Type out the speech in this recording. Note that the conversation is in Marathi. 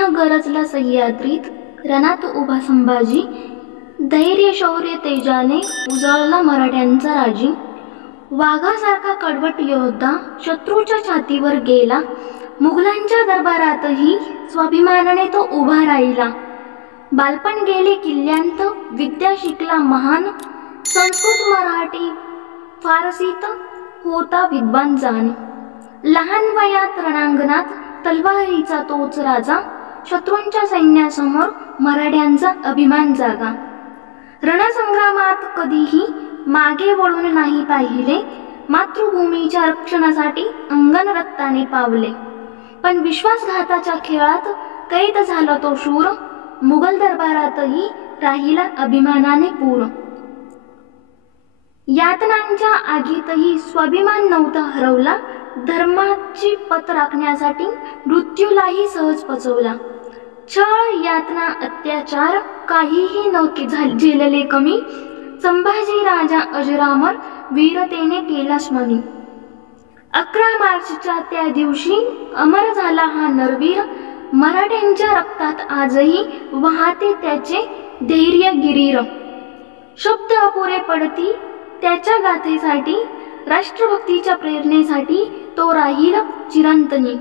सिंह गरजला सह्याद्रीत रणात उभा संभाजी, धैर्य शौर्य तेजाने उजळला मराठ्यांचा राजी। वाघासारखा कडवट योद्धा शत्रूच्या छातीवर गेला, मुघलांच्या दरबारातही स्वाभिमानाने तो उभा राहिला। बालपण गेले किल्ल्यांत, विद्या शिकला महान, संस्कृत मराठी फारसीत होता विद्वान जाण। लहान वयात रणांगणात तलवारीचा तोच राजा, शत्रूंच्या सैन्यासमोर मराठ्यांचा अभिमान जागा। रणसंग्रामात कधीही मागे वळून नाही पाहिले, मातृभूमीच्या रक्षणासाठी अंगण रक्ताने पावले। पण विश्वासघाताच्या खेळात कैद झाला तो शूर, मुघल दरबारातही राहिला अभिमानाने पूर। यातनांच्या आगीतही स्वाभिमान नव्हता हरवला, धर्माची पत राखण्यासाठी मृत्यूलाही सहज पचवला। छळ यातना अत्याचार काहीही न झेलले कमी, संभाजी राजा अजरामर वीरतेने केला स्मनी। 11 मार्चच्या त्या दिवशी अमर झाला हा नरवीर, मराठ्यांच्या रक्तात आजही वाहते त्याचे धैर्य गिरीर। शब्द अपुरे पडती त्याच्या गाथेसाठी, राष्ट्रभक्तीच्या प्रेरणेसाठी तो राहील चिरंतनी।